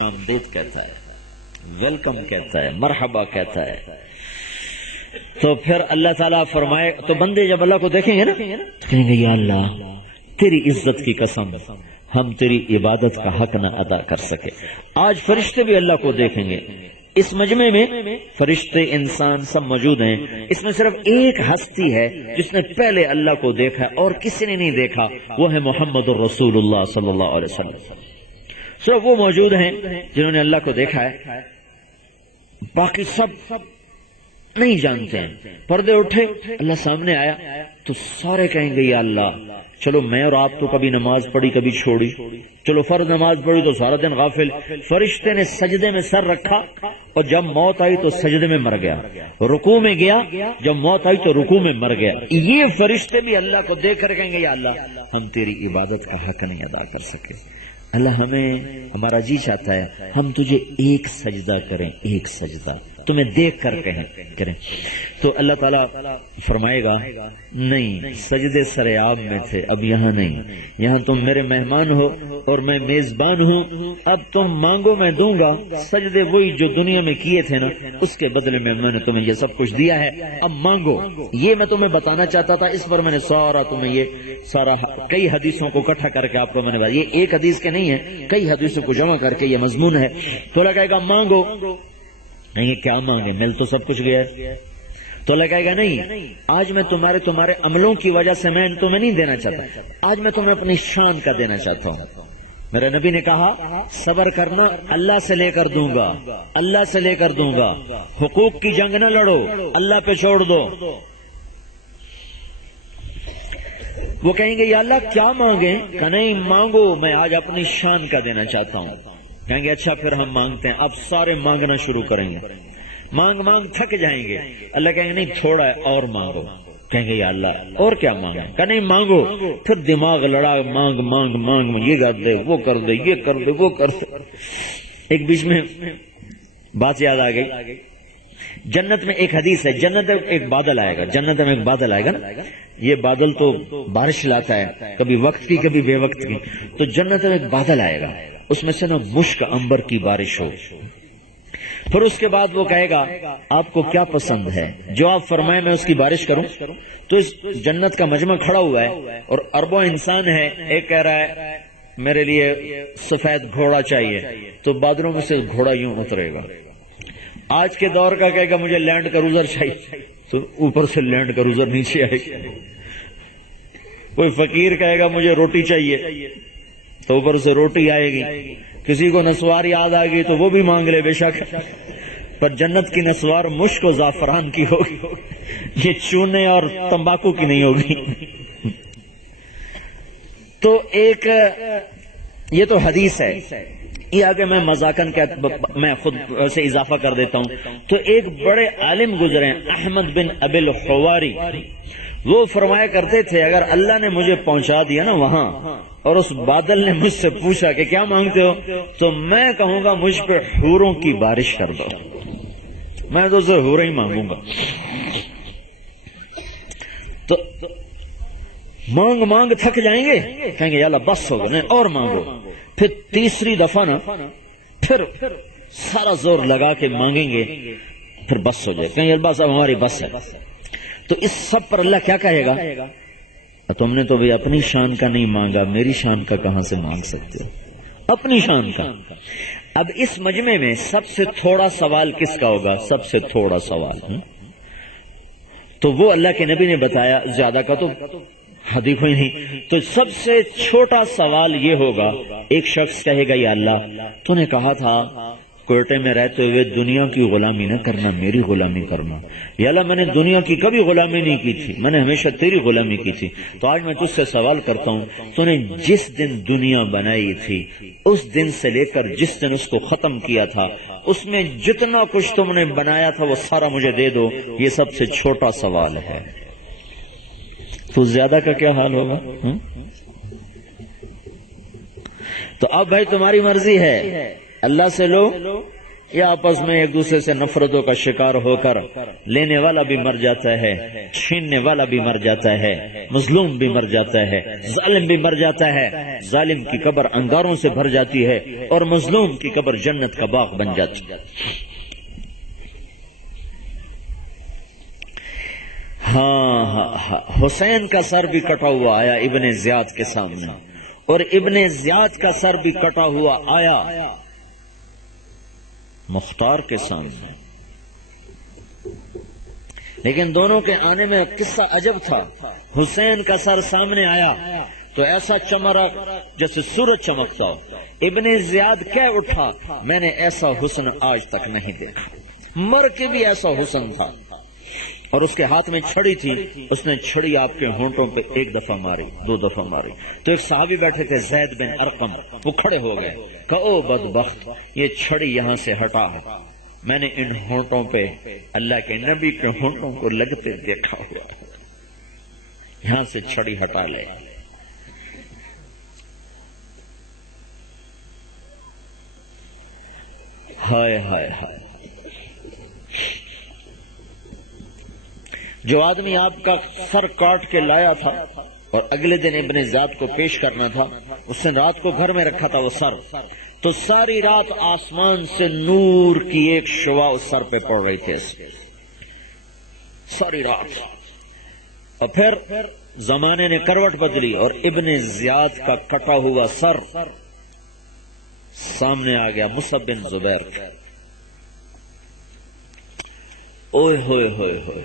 آمدید کہتا ہے، ویلکم کہتا ہے، مرحبا کہتا ہے۔ تو پھر اللہ تعالیٰ فرمائے، تو بندے جب اللہ کو دیکھیں گے نا تو کہیں گے یا اللہ تیری عزت کی قسم ہم تیری عبادت کا حق نہ ادا کر سکے۔ آج فرشتے بھی اللہ کو دیکھیں گے۔ اس مجمع میں فرشتے انسان سب موجود ہیں، اس میں صرف ایک ہستی ہے جس نے پہلے اللہ کو دیکھا اور کسی نے نہیں دیکھا، وہ ہے محمد الرسول اللہ صلی اللہ علیہ وسلم۔ صرف وہ موجود ہیں جنہوں نے اللہ کو دیکھا ہے، باقی سب نہیں جانتے ہیں۔ پردے اٹھے، اللہ سامنے آیا تو سارے کہیں گے یا اللہ چلو میں اور آپ تو کبھی نماز پڑھی کبھی چھوڑی، چلو فرض نماز پڑھی تو سارا دن غافل۔ فرشتے نے سجدے میں سر رکھا اور جب موت آئی تو سجدے میں مر گیا، رکوع میں گیا جب موت آئی تو رکوع میں مر گیا۔ یہ فرشتے بھی اللہ کو دیکھ کر کہیں گے یا اللہ ہم تیری عبادت کا حق نہیں ادا کر سکے۔ اللہ ہمیں، ہمارا جی چاہتا ہے ہم تجھے ایک سجدہ کریں، ایک سجدہ تمہیں دیکھ کر کریں۔ تو اللہ تعالیٰ فرمائے گا نہیں، سجدے سریاب میں تھے، اب یہاں نہیں، یہاں تم میرے مہمان ہو اور میں میزبان ہوں، اب تم مانگو میں دوں گا۔ سجدے وہی جو دنیا میں کیے تھے نا، اس کے بدلے میں میں نے تمہیں یہ سب کچھ دیا ہے، اب مانگو۔ یہ میں تمہیں بتانا چاہتا تھا، اس پر میں نے تمہیں یہ سارا کئی حدیثوں کو اکٹھا کر کے آپ کو میں نے بتایا۔ یہ ایک حدیث کے نہیں ہے، کئی حدیثوں کو جمع کر کے یہ مضمون ہے۔ تو اللہ کہے گا مانگو، کہیں گے کیا مانگے، مل تو سب کچھ گیا ہے۔ تو اللہ کہے گا نہیں، آج میں تمہارے عملوں کی وجہ سے میں تمہیں نہیں دینا چاہتا، آج میں تمہیں اپنی شان کا دینا چاہتا ہوں۔ میرے نبی نے کہا صبر کرنا اللہ سے لے کر دوں گا، اللہ سے لے کر دوں گا، حقوق کی جنگ نہ لڑو، اللہ پہ چھوڑ دو۔ وہ کہیں گے یا اللہ کیا مانگیں، کہ نہیں مانگو، میں آج اپنی شان کا دینا چاہتا ہوں۔ کہیں گے اچھا پھر ہم مانگتے ہیں۔ اب سارے مانگنا شروع کریں گے، مانگ تھک جائیں گے۔ اللہ کہیں گے نہیں تھوڑا ہے اور مانگو۔ کہیں گے یا اللہ اور کیا مانگیں، کہ نہیں مانگو۔ پھر دماغ لڑا، مانگ مانگ مانگ، یہ کر دے وہ کر دے یہ کر دے وہ کر دے۔ ایک بیچ میں بات یاد آ گئی، جنت میں ایک حدیث ہے، جنت میں ایک بادل آئے گا، جنت میں ایک بادل آئے گا نا، یہ بادل تو بارش لاتا ہے، کبھی وقت کی کبھی بے وقت کی۔ تو جنت میں ایک بادل آئے گا، اس میں سے نا مشک عنبر کی بارش ہو۔ پھر اس کے بعد وہ کہے گا آپ کو کیا پسند ہے، جو آپ فرمائیں میں اس کی بارش کروں۔ تو اس جنت کا مجمع کھڑا ہوا ہے اور اربوں انسان ہے، ایک کہہ رہا ہے میرے لیے سفید گھوڑا چاہیے، تو بادلوں میں سے گھوڑا یوں اترے گا۔ آج کے دور کا کہے گا مجھے لینڈ کروزر چاہیے، تو اوپر سے لینڈ کروزر نیچے آئے گا۔ کوئی فقیر کہے گا مجھے روٹی چاہیے، تو اوپر سے روٹی آئے گی۔ کسی کو نسوار یاد آ گئی تو وہ بھی مانگ لے بے شک، پر جنت کی نسوار مشک و زعفران کی ہوگی، یہ چونے اور تمباکو کی نہیں ہوگی۔ تو ایک یہ تو حدیث ہے، یہ آگے میں مذاقن میں خود سے اضافہ کر دیتا ہوں۔ تو ایک بڑے عالم گزرے احمد بن ابی الحواری، وہ فرمایا کرتے تھے اگر اللہ نے مجھے پہنچا دیا نا وہاں اور اس بادل نے مجھ سے پوچھا کہ کیا مانگتے ہو، تو میں کہوں گا مجھ پہ حوروں کی بارش کر دو، میں تو اسے حوریں ہی مانگوں گا۔ تو مانگ تھک جائیں گے، کہیں گے یا اللہ بس ہوگا، نہیں اور مانگو۔ پھر تیسری دفعہ نا پھر سارا زور لگا کے مانگیں گے، پھر بس ہو جائے، کہیں بس اب ہماری بس ہے۔ تو اس سب پر اللہ کیا کہے گا، تم نے تو بھی اپنی شان کا نہیں مانگا، میری شان کا کہاں سے مانگ سکتے ہو، اپنی شان کا۔ اب اس مجمع میں سب سے تھوڑا سوال کس کا ہوگا، سب سے تھوڑا سوال تو وہ اللہ کے نبی نے بتایا، زیادہ کا تو حدیث ہی نہیں۔ تو سب سے چھوٹا سوال یہ ہوگا، ایک شخص کہے گا یا اللہ تو نے کہا تھا کوئٹے میں رہتے ہوئے دنیا کی غلامی نہ کرنا، میری غلامی کرنا۔ یا اللہ میں نے دنیا کی کبھی غلامی نہیں کی تھی، میں نے ہمیشہ تیری غلامی کی تھی۔ تو آج میں تجھ سے سوال کرتا ہوں، تو نے جس دن دنیا بنائی تھی اس دن سے لے کر جس دن اس کو ختم کیا تھا، اس میں جتنا کچھ تم نے بنایا تھا وہ سارا مجھے دے دو، یہ سب سے چھوٹا سوال ہے۔ تو زیادہ کا کیا حال ہوگا؟ تو اب بھائی تمہاری مرضی ہے، اللہ سے لو یا آپس میں ایک دوسرے سے نفرتوں کا شکار ہو کر لینے والا بھی مر جاتا ہے، چھیننے والا بھی مر جاتا ہے، مظلوم بھی مر جاتا ہے، ظالم بھی مر جاتا ہے۔ ظالم کی قبر انگاروں سے بھر جاتی ہے اور مظلوم کی قبر جنت کا باغ بن جاتی ہے۔ ہاں، حسین کا سر بھی کٹا ہوا آیا ابن زیاد کے سامنے، اور ابن زیاد کا سر بھی کٹا ہوا آیا مختار کے سامنے۔ لیکن دونوں کے آنے میں قصہ عجب تھا۔ حسین کا سر سامنے آیا تو ایسا چمکا جیسے سورج چمکتا ہو۔ ابن زیاد کہہ اٹھا، میں نے ایسا حسن آج تک نہیں دیکھا۔ مر کے بھی ایسا حسن تھا، اور اس کے ہاتھ میں چھڑی تھی، اس نے چھڑی آپ کے ہونٹوں پہ ایک دفعہ ماری، دو دفعہ ماری، تو ایک صحابی بیٹھے تھے زید بن ارقم، وہ کھڑے ہو گئے، کہو بدبخت، یہ چھڑی یہاں سے ہٹا ہے، میں نے ان ہونٹوں پہ اللہ کے نبی کے ہونٹوں کو لگتے دیکھا ہوا، یہاں سے چھڑی ہٹا لے۔ ہائے ہائے ہائے، جو آدمی آپ کا سر کاٹ کے لایا تھا اور اگلے دن ابن زیاد کو پیش کرنا تھا، اس نے رات کو گھر میں رکھا تھا وہ سر، تو ساری رات آسمان سے نور کی ایک شعاع اس سر پہ پڑ رہی تھی، ساری رات۔ اور پھر زمانے نے کروٹ بدلی اور ابن زیاد کا کٹا ہوا سر سامنے آ گیا مصعب بن زبیر کا۔ اوئے ہوئے ہوئے ہوئے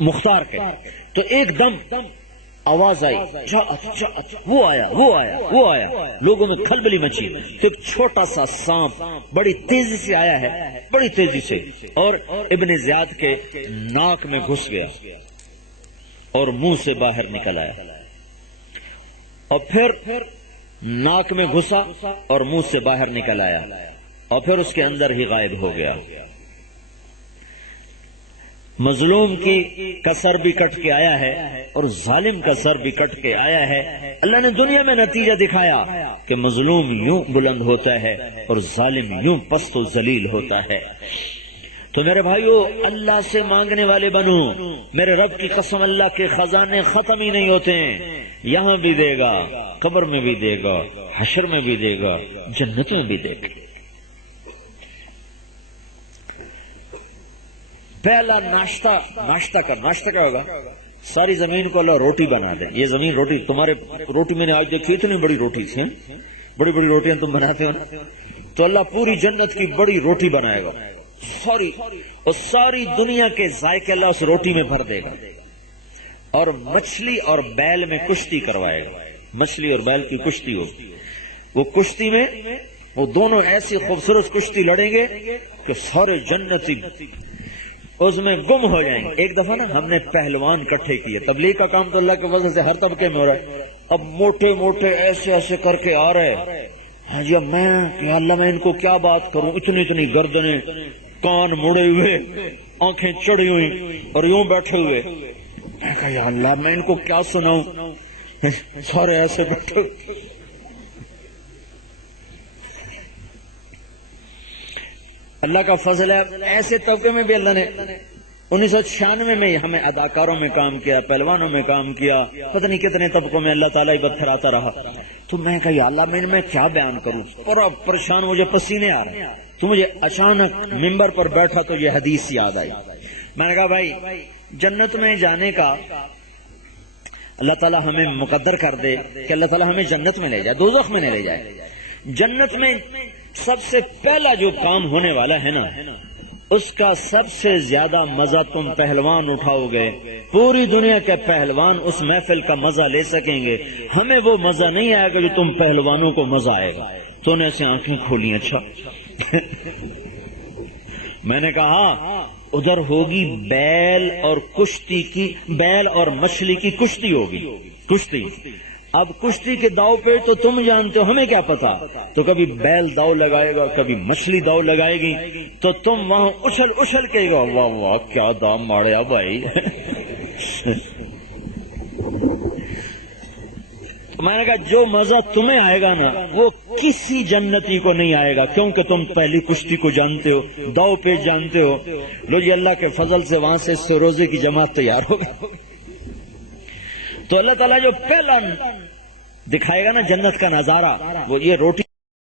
مختار کے، تو ایک دم آواز آئی، وہ آیا وہ آیا وہ آیا، لوگوں میں کھلبلی مچی، تو ایک چھوٹا سا سانپ بڑی تیزی سے آیا ہے، بڑی تیزی سے، اور ابن زیاد کے ناک میں گھس گیا اور منہ سے باہر نکل آیا، اور پھر ناک میں گھسا اور منہ سے باہر نکل آیا، اور پھر اس کے اندر ہی غائب ہو گیا۔ مظلوم کا سر بھی کٹ کے آیا ہے اور ظالم کا سر بھی کٹ کے آیا ہے۔ اللہ نے دنیا میں نتیجہ دکھایا کہ مظلوم یوں بلند ہوتا ہے اور ظالم یوں پست و ذلیل ہوتا ہے۔ تو میرے بھائیو، اللہ سے مانگنے والے بنو، میرے رب کی قسم، اللہ کے خزانے ختم ہی نہیں ہوتے ہیں، یہاں بھی دے گا، قبر میں بھی دے گا، حشر میں بھی دے گا، جنت میں بھی دے گا۔ پہلا ناشتہ کیا ہوگا؟ ساری زمین کو اللہ روٹی بنا دے، یہ زمین روٹی، تمہارے روٹی میں نے آج دیکھی اتنی بڑی روٹی تھی، بڑی بڑی روٹیاں تم بناتے ہو نا، تو اللہ پوری جنت کی بڑی روٹی بنائے گا، ساری دنیا کے ذائقے اللہ اس روٹی میں بھر دے گا، اور مچھلی اور بیل میں کشتی کروائے گا، مچھلی اور بیل کی کشتی ہوگی، وہ کشتی میں وہ دونوں ایسی خوبصورت کشتی لڑیں گے کہ سارے جنتی اس میں گم ہو جائیں گے۔ ایک دفعہ نا ہم نے پہلوان کٹھے کیے، تبلیغ کا کام تو اللہ کی وجہ سے ہر طبقے میں ہو رہا ہے، اب موٹے موٹے ایسے ایسے کر کے آ رہے، ہاں جی، میں اللہ میں ان کو کیا بات کروں، اتنی اتنی گردنیں، کان مڑے ہوئے، آنکھیں چڑھی ہوئی اور یوں بیٹھے ہوئے، میں کہا یا اللہ میں ان کو کیا سناؤں، سارے ایسے بیٹھے۔ اللہ کا فضل ہے، ایسے طبقے میں بھی اللہ نے 1996 میں ہمیں اداکاروں میں کام کیا، پہلوانوں میں کام کیا، پتہ نہیں کتنے طبقوں میں اللہ تعالیٰ عبادت پھراتا رہا۔ تو میں کہا یا اللہ میں کیا بیان کروں، پورا پریشان، مجھے پسینے آ رہے، تو مجھے اچانک ممبر پر بیٹھا تو یہ حدیث یاد آئی۔ میں نے کہا بھائی، جنت میں جانے کا اللہ تعالیٰ ہمیں مقدر کر دے کہ اللہ تعالیٰ ہمیں جنت میں لے جائے، دوزخ میں نہ لے جائے۔ جنت میں سب سے پہلا جو کام ہونے والا ہے نا، اس کا سب سے زیادہ مزہ تم پہلوان اٹھاؤ گے، پوری دنیا کے پہلوان اس محفل کا مزہ لے سکیں گے، ہمیں وہ مزہ نہیں آئے گا جو تم پہلوانوں کو مزہ آئے گا۔ تو نے ایسے آنکھیں کھولی، اچھا میں نے کہا ادھر ہوگی بیل اور مچھلی کی کشتی ہوگی، کشتی۔ اب کشتی کے داؤ پہ تو تم جانتے ہو، ہمیں کیا پتا، تو کبھی بیل داؤ لگائے گا، کبھی مچھلی داؤ لگائے گی، تو تم وہاں اچھل اچھل کے گا، واہ واہ کیا دام ماڑیا بھائی۔ میں نے کہا جو مزہ تمہیں آئے گا نا وہ کسی جنتی کو نہیں آئے گا، کیونکہ تم پہلی کشتی کو جانتے ہو، دو پیچ جانتے ہو۔ لو جی اللہ کے فضل سے وہاں سے اس سے روزے کی جماعت تیار ہوگی۔ تو اللہ تعالیٰ جو پہلا دکھائے گا نا جنت کا نظارہ، وہ یہ روٹی